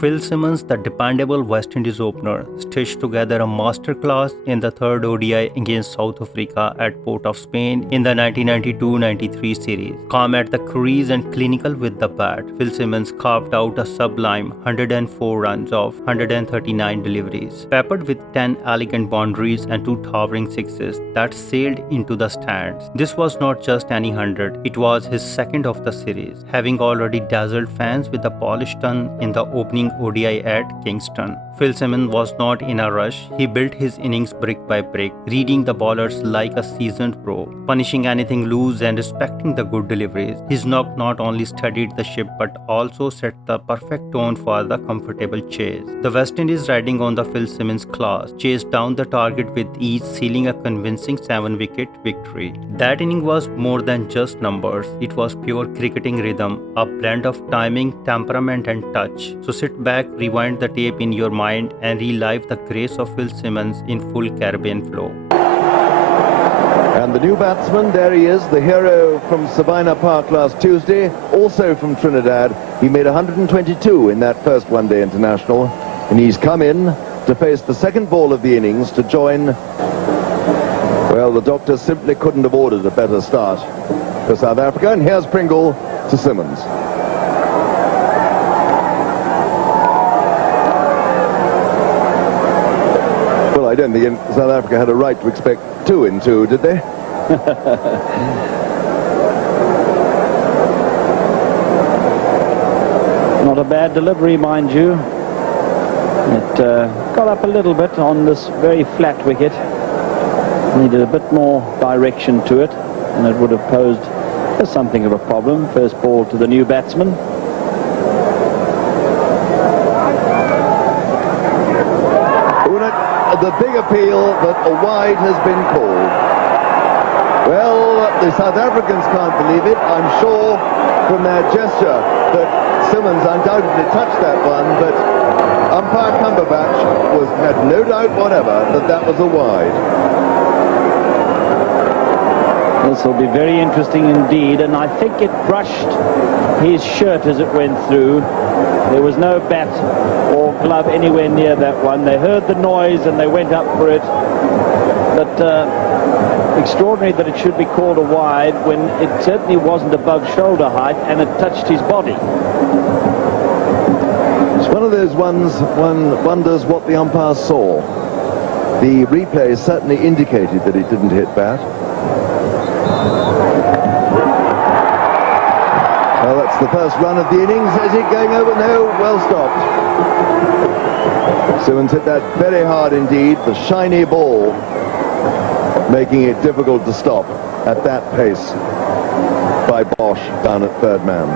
Phil Simmons, the dependable West Indies opener, stitched together a masterclass in the third ODI against South Africa at Port of Spain in the 1992-93 series. Calm at the crease and clinical with the bat, Phil Simmons carved out a sublime 104 runs off 139 deliveries, peppered with 10 elegant boundaries and 2 towering sixes that sailed into the stands. This was not just any 100, it was his second of the series, having already dazzled fans with a polished ton in the opening ODI at Kingston. Phil Simmons was not in a rush. He built his innings brick by brick, reading the bowlers like a seasoned pro, punishing anything loose and respecting the good deliveries. His knock not only steadied the ship but also set the perfect tone for the comfortable chase. The West Indies, riding on the Phil Simmons class, chased down the target with ease, sealing a convincing 7-wicket victory. That inning was more than just numbers. It was pure cricketing rhythm, a blend of timing, temperament and touch. So sit back, rewind the tape in your mind and relive the grace of Phil Simmons in full Caribbean flow. And the new batsman, there he is, the hero from Sabina Park last Tuesday, also from Trinidad. He made 122 in that first one-day international, and he's come in to face the second ball of the innings to join. Well, the doctor simply couldn't have ordered a better start for South Africa, and here's Pringle to Simmons. I don't think South Africa had a right to expect 2 in 2, did they? Not a bad delivery, mind you. It got up a little bit on this very flat wicket. Needed a bit more direction to it, and it would have posed something of a problem. First ball to the new batsman. The big appeal that a wide has been called. Well, the South Africans can't believe it. I'm sure from their gesture that Simmons undoubtedly touched that one, but umpire Cumberbatch had no doubt whatever that that was a wide. This will be very interesting indeed, and I think it brushed his shirt as it went through. There was no bat or glove anywhere near that one. They heard the noise and they went up for it. But extraordinary that it should be called a wide when it certainly wasn't above shoulder height and it touched his body. It's one of those ones one wonders what the umpire saw. The replay certainly indicated that it didn't hit bat. Well, that's the first run of the innings. Is it going over? No, well stopped. Simmons hit that very hard indeed. The shiny ball making it difficult to stop at that pace by Bosch down at third man.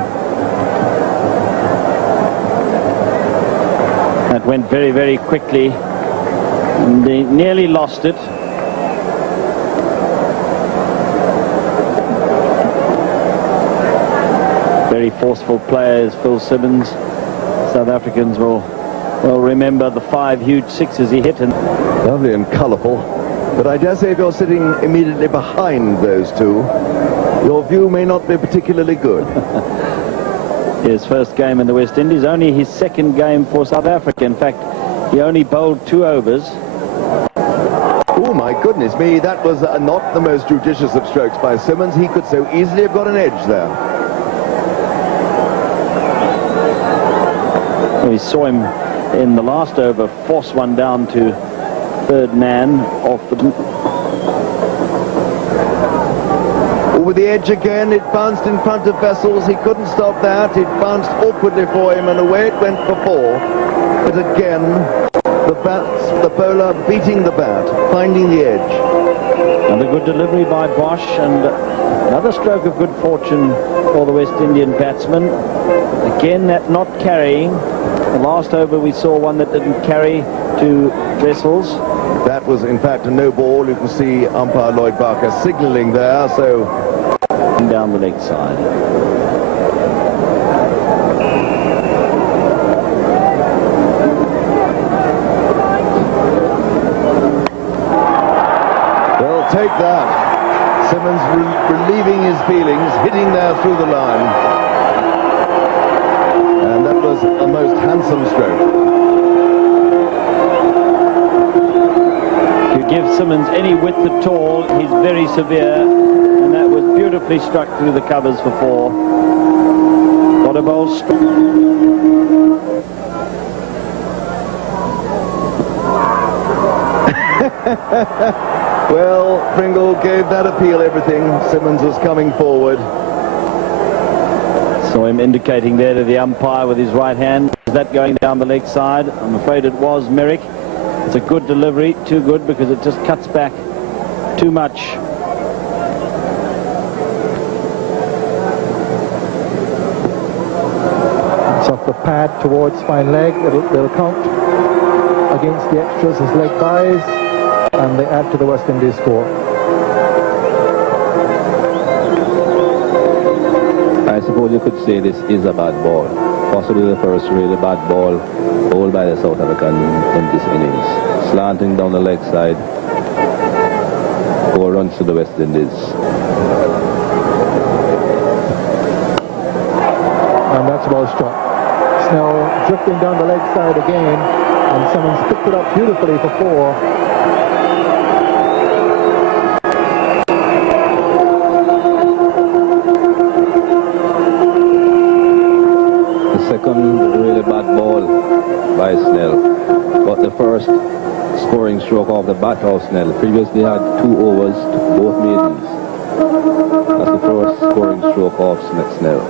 That went very, very quickly. And they nearly lost it. Very forceful players, Phil Simmons. South Africans will remember the 5 huge sixes he hit. And lovely and colourful. But I dare say if you're sitting immediately behind those two, your view may not be particularly good. His first game in the West Indies, only his second game for South Africa. In fact, he only bowled 2 overs. Oh my goodness me, that was not the most judicious of strokes by Simmons. He could so easily have got an edge there. We saw him in the last over force one down to third man off the... Over the edge again, it bounced in front of Vessels. He couldn't stop that. It bounced awkwardly for him and away it went for 4. But again, the bowler beating the bat, finding the edge. Another good delivery by Bosch and another stroke of good fortune for the West Indian batsman. Again, that not carrying. The last over we saw one that didn't carry to Vessels. That was in fact a no ball. You can see umpire Lloyd Barker signalling there, so down the leg side. Well, take that. Simmons relieving his feelings, hitting there through the line. And that was a most handsome stroke. Simmons any width at all. He's very severe, and that was beautifully struck through the covers for 4. What a bowl Well, Pringle gave that appeal everything. Simmons was coming forward. Saw him indicating there to the umpire with his right hand. Is that going down the leg side? I'm afraid it was Merrick. It's a good delivery, too good because it just cuts back too much. It's off the pad towards fine leg. They'll count against the extras as leg buys, and they add to the West Indies score. I suppose you could say this is a bad ball. Possibly the first really bad ball bowled by the South African in this innings. Slanting down the leg side. 4 runs to the West Indies. And that's a ball struck. Snell drifting down the leg side again, and Simmons picked it up beautifully for 4. Second really bad ball by Snell, but the first scoring stroke off the bat of Snell. Previously had 2 overs to both maidens. That's the first scoring stroke off Snell.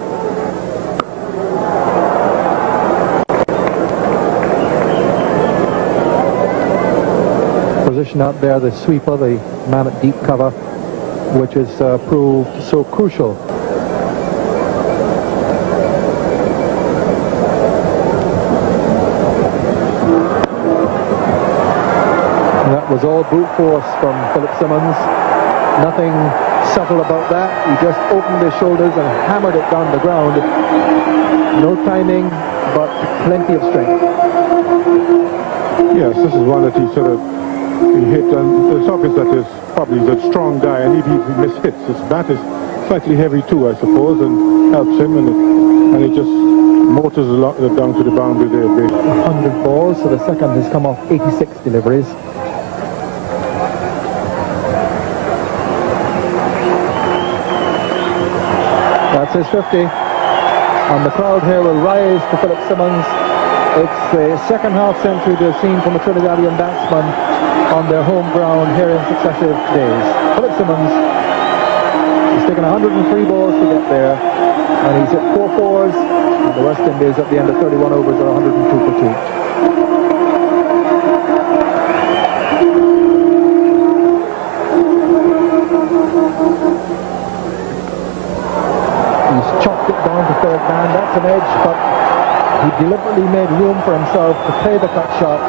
Position out there, the sweeper, the man at deep cover, which has proved so crucial. Was all brute force from Philip Simmons. Nothing subtle about that. He just opened his shoulders and hammered it down the ground. No timing, but plenty of strength. Yes, this is one that he hit, and it's obvious that he's a strong guy, and if he mishits, his bat is slightly heavy too, I suppose, and helps him, and he just motors it down to the boundary there. 100 balls, so the second has come off 86 deliveries. That's his 50, and the crowd here will rise to Philip Simmons. It's the second half century they've seen from the Trinidadian batsman on their home ground here in successive days. Philip Simmons has taken 103 balls to get there, and he's hit 4 fours, and the West Indies at the end of 31 overs are 102 for 2. Down to third man, that's an edge, but he deliberately made room for himself to play the cut shot.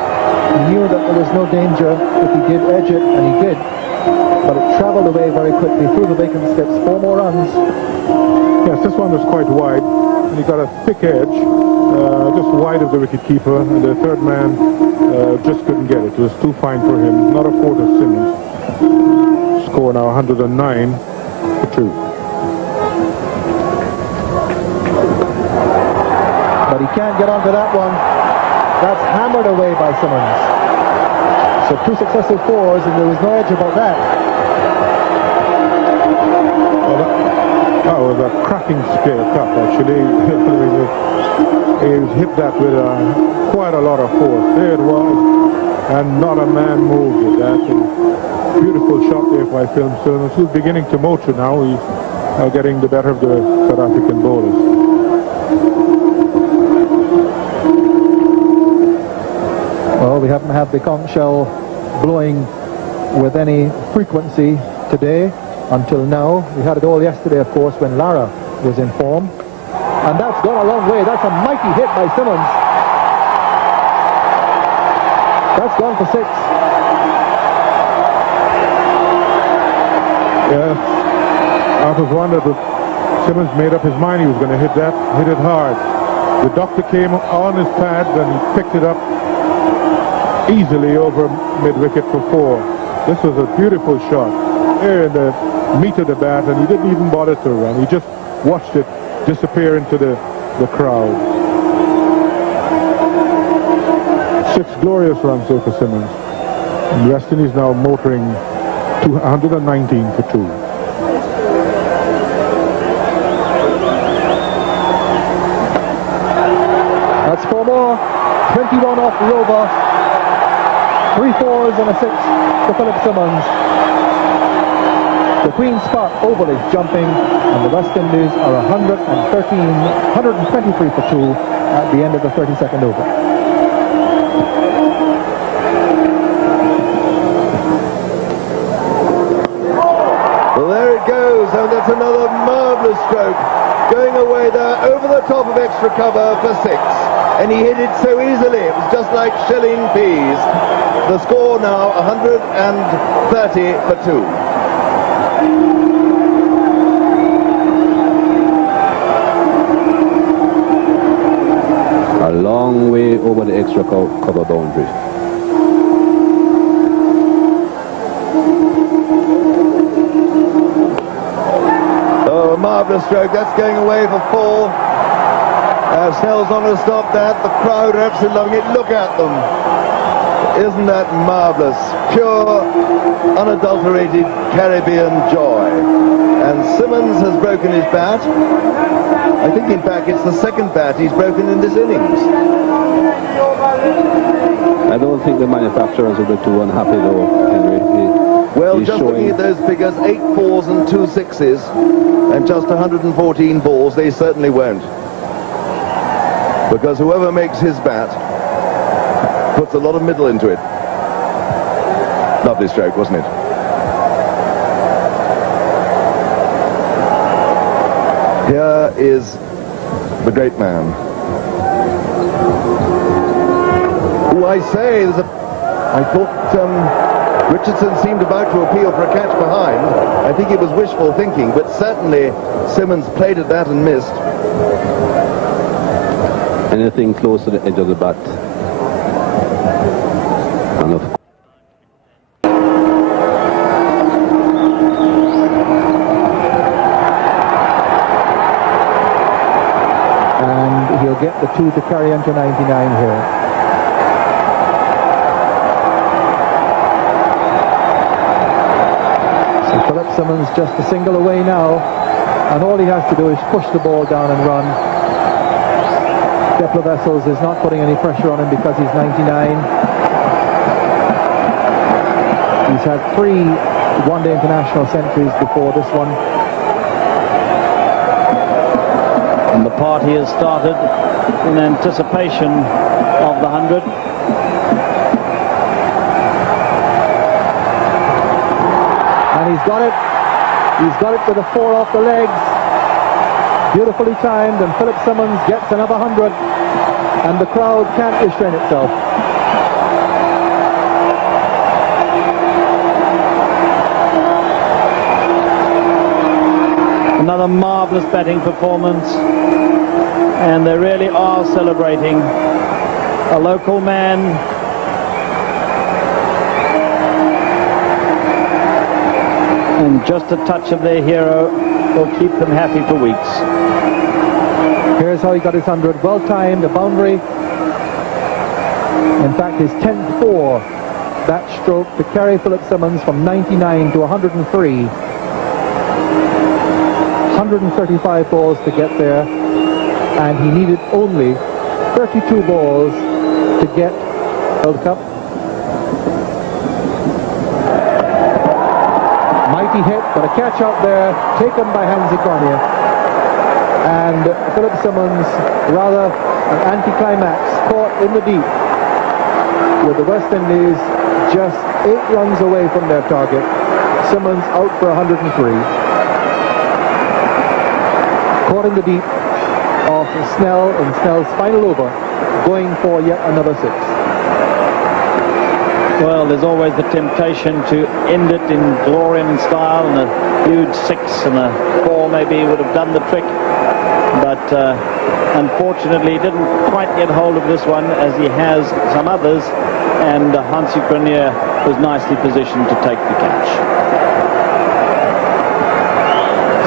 He knew that there was no danger if he did edge it, and he did, but it travelled away very quickly through the vacant slips. 4 more runs. Yes, this one was quite wide, and he got a thick edge, just wide of the wicketkeeper, and the third man just couldn't get it. It was too fine for him. Not a fourth of Simmons. Score now 109 for 2. But he can't get onto that one. That's hammered away by Simmons. So 2 successive 4s, and there was no edge about that. Well, that was a cracking spare cut, actually. He hit that with quite a lot of force. There it was, and not a man moved with that. And beautiful shot there by Phil Simmons, who's beginning to motor now. He's getting the better of the South African bowlers. Well, we haven't had the conch shell blowing with any frequency today until now. We had it all yesterday, of course, when Lara was in form. And that's gone a long way. That's a mighty hit by Simmons. That's gone for 6. Yeah, I was wondering that Simmons made up his mind he was going to hit it hard. The doctor came on his pads and he picked it up easily over mid-wicket for 4. This was a beautiful shot there in the meat of the bat, and he didn't even bother to run. He just watched it disappear into the crowd. 6 glorious runs there for Simmons. And West Indies now motoring 119 for 2. That's 4 more. 21 off the over. 3 4s and a 6 to Philip Simmons. The Queen's Park Oval is jumping, and the West Indies are 123 for 2 at the end of the 32nd over. Well, there it goes, and that's another marvellous stroke. Going away there over the top of extra cover for 6. And he hit it so easily, it was just like shelling peas. The score now 130 for 2. A long way over the extra cover boundary. Oh, a marvellous stroke. That's going away for 4. Snell's not going to stop that. The crowd are absolutely loving it. Look at them. Isn't that marvellous? Pure, unadulterated Caribbean joy. And Simmons has broken his bat. I think, in fact, it's the second bat he's broken in this innings. I don't think the manufacturers will be too unhappy though, Henry. Well, just looking at those figures, 8 4s and 2 6s, and just 114 balls, they certainly won't. Because whoever makes his bat puts a lot of middle into it. Lovely stroke, wasn't it? Here is the great man. Who I say, I thought Richardson seemed about to appeal for a catch behind. I think it was wishful thinking, but certainly Simmons played at that and missed. Anything close to the edge of the bat. And of And he'll get the 2 to carry him to 99 here. So Philip Simmons just a single away now, and all he has to do is push the ball down and run. Kepler Vessels is not putting any pressure on him because he's 99. He's had 3 one-day international centuries before this one. And the party has started in anticipation of the 100. And he's got it. He's got it with a 4 off the legs. Beautifully timed, and Philip Simmons gets another 100, and the crowd can't restrain itself. Another marvellous batting performance, and they really are celebrating. A local man, and just a touch of their hero will keep them happy for weeks. Here's how he got his 100. Well timed, a boundary. In fact, his 10th 4 that stroke to carry Philip Simmons from 99 to 103. 135 balls to get there, and he needed only 32 balls to get World Cup. Mighty hit, but a catch out there taken by Hansi Cornier. And Philip Simmons, rather an anticlimax, caught in the deep with the West Indies just 8 runs away from their target. Simmons out for 103. Caught in the deep of Snell in Snell's final over, going for yet another 6. Well, there's always the temptation to end it in glory and in style, and a huge 6 and a 4 maybe would have done the trick. But unfortunately, he didn't quite get hold of this one as he has some others, and Hansi Cornier was nicely positioned to take the catch.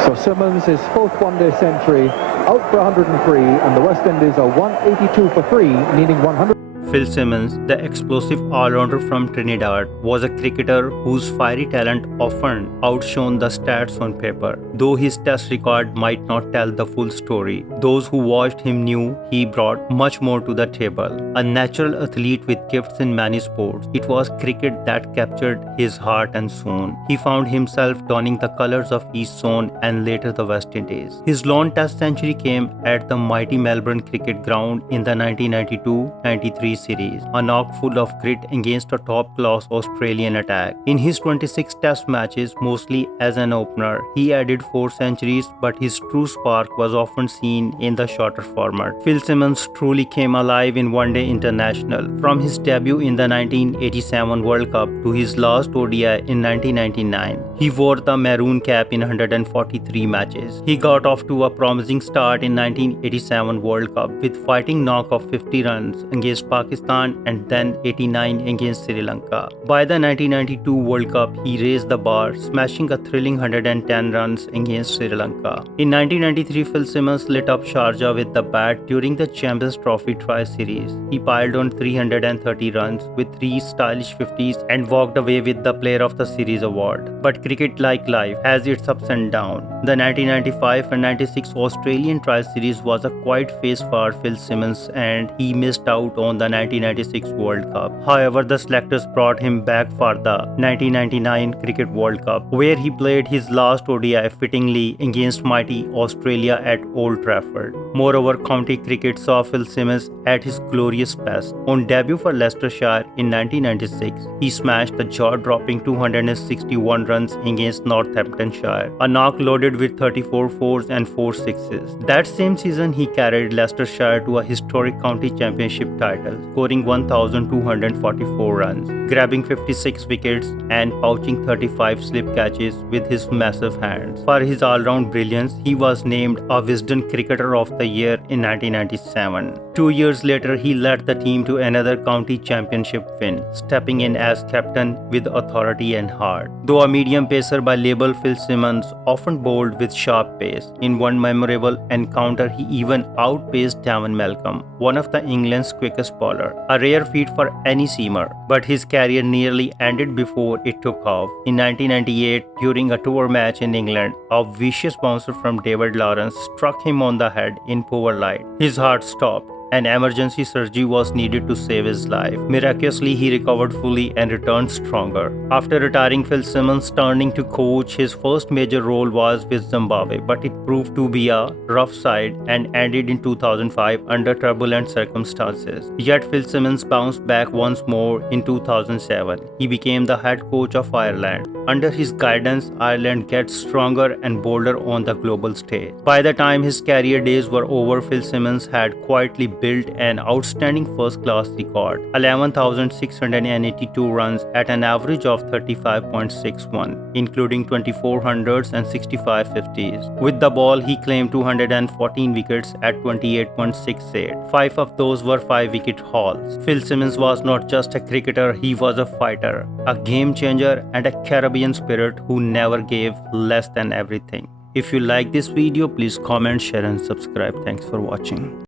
So Simmons, his 4th one-day century, out for 103, and the West Indies are 182 for 3, needing 100. Phil Simmons, the explosive all-rounder from Trinidad, was a cricketer whose fiery talent often outshone the stats on paper. Though his test record might not tell the full story, those who watched him knew he brought much more to the table. A natural athlete with gifts in many sports, it was cricket that captured his heart, and soon he found himself donning the colors of East Zone and later the West Indies. His lone test century came at the mighty Melbourne Cricket Ground in the 1992-93 series, a knock full of grit against a top-class Australian attack. In his 26 test matches, mostly as an opener, he added 4 centuries, but his true spark was often seen in the shorter format. Phil Simmons truly came alive in one-day international. From his debut in the 1987 World Cup to his last ODI in 1999, he wore the maroon cap in 143 matches. He got off to a promising start in 1987 World Cup with fighting knock of 50 runs against Pakistan and then 89 against Sri Lanka. By the 1992 World Cup, he raised the bar, smashing a thrilling 110 runs against Sri Lanka. In 1993, Phil Simmons lit up Sharjah with the bat during the Champions Trophy Tri-Series. He piled on 330 runs with 3 stylish 50s and walked away with the Player of the Series award. But cricket, like life, has its ups and downs. The 1995 and 96 Australian Tri-Series was a quiet phase for Phil Simmons and he missed out on the 1996 World Cup. However, the selectors brought him back for the 1999 Cricket World Cup, where he played his last ODI fittingly against mighty Australia at Old Trafford. Moreover, county cricket saw Phil Simmons at his glorious best. On debut for Leicestershire in 1996, he smashed the jaw-dropping 261 runs against Northamptonshire, a knock loaded with 34 fours and 4 sixes. That same season, he carried Leicestershire to a historic county championship title, scoring 1,244 runs, grabbing 56 wickets and pouching 35 slip catches with his massive hands. For his all-round brilliance, he was named a Wisden Cricketer of the Year in 1997. 2 years later, he led the team to another county championship win, stepping in as captain with authority and heart. Though a medium pacer by label, Phil Simmons often bowled with sharp pace. In one memorable encounter, he even outpaced Devon Malcolm, one of the England's quickest bowler, a rare feat for any seamer. But his career nearly ended before it took off. In 1998, during a tour match in England, a vicious bouncer from David Lawrence struck him on the head in poor light. His heart stopped. An emergency surgery was needed to save his life. Miraculously, he recovered fully and returned stronger. After retiring, Phil Simmons turning to coach. His first major role was with Zimbabwe, but it proved to be a rough side and ended in 2005 under turbulent circumstances. Yet Phil Simmons bounced back once more in 2007. He became the head coach of Ireland. Under his guidance, Ireland gets stronger and bolder on the global stage. By the time his career days were over, Phil Simmons had quietly built an outstanding first-class record, 11,682 runs at an average of 35.61, including 24 hundreds and 65 50s. With the ball, he claimed 214 wickets at 28.68. 5 of those were 5-wicket hauls. Phil Simmons was not just a cricketer, he was a fighter, a game changer, and a Caribbean spirit who never gave less than everything. If you like this video, please comment, share, and subscribe. Thanks for watching.